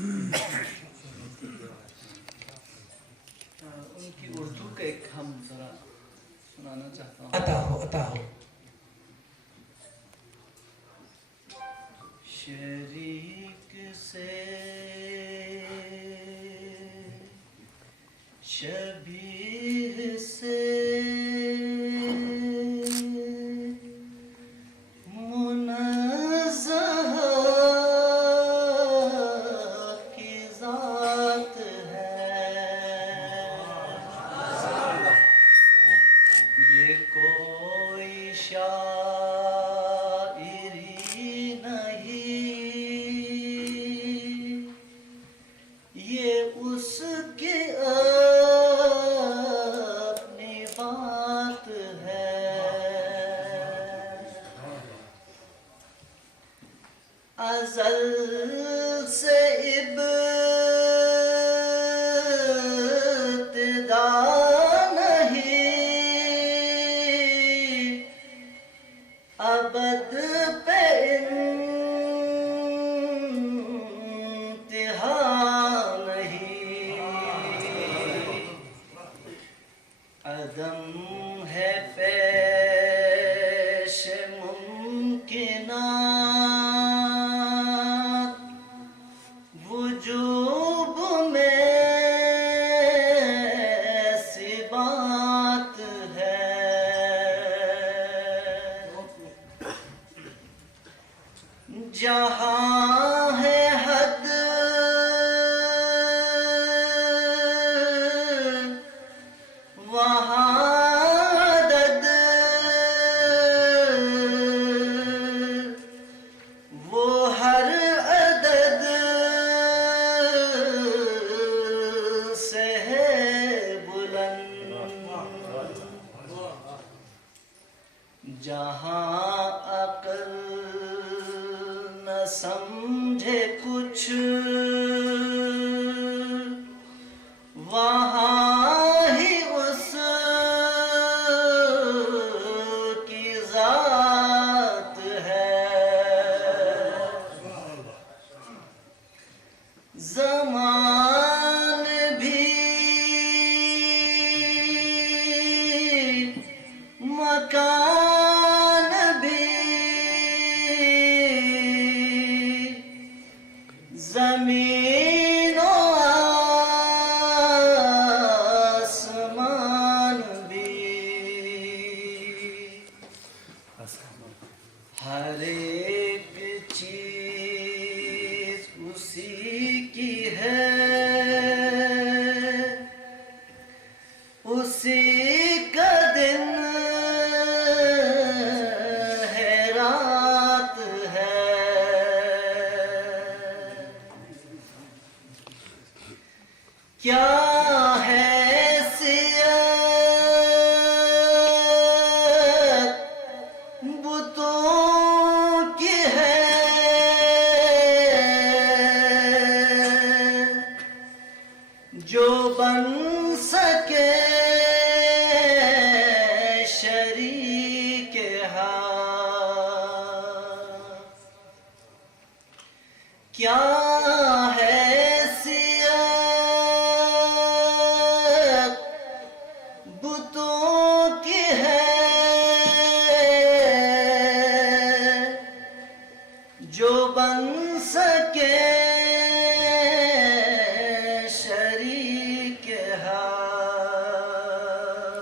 ان کی اردو کا ایک ہم ذرا سنانا چاہتا ہوں. عطا ہو. شریک سے شبیہ سے ازل سے ابتدا نہیں، ابد پہ انتہا نہیں، عدم ہے پیش ممکنات، وجوب میں ایسی بات ہے، جہاں ہے حد وہاں عدد، وہ ہر عدد سے ہے بلند، جہاں عقل نہ سمجھے کچھ وہاں ہی اس کی ذات ہے، زمان بھی مکان بھی زمین و آسمان بھی، ہر ایک چیز اسی کی ہے، اسی کا دن ہے رات ہے، کیا حیثیت بتوں کی ہے، جو بن سکے شریک حق، کیا حیثیت بتوں کی ہے، جو بن سکے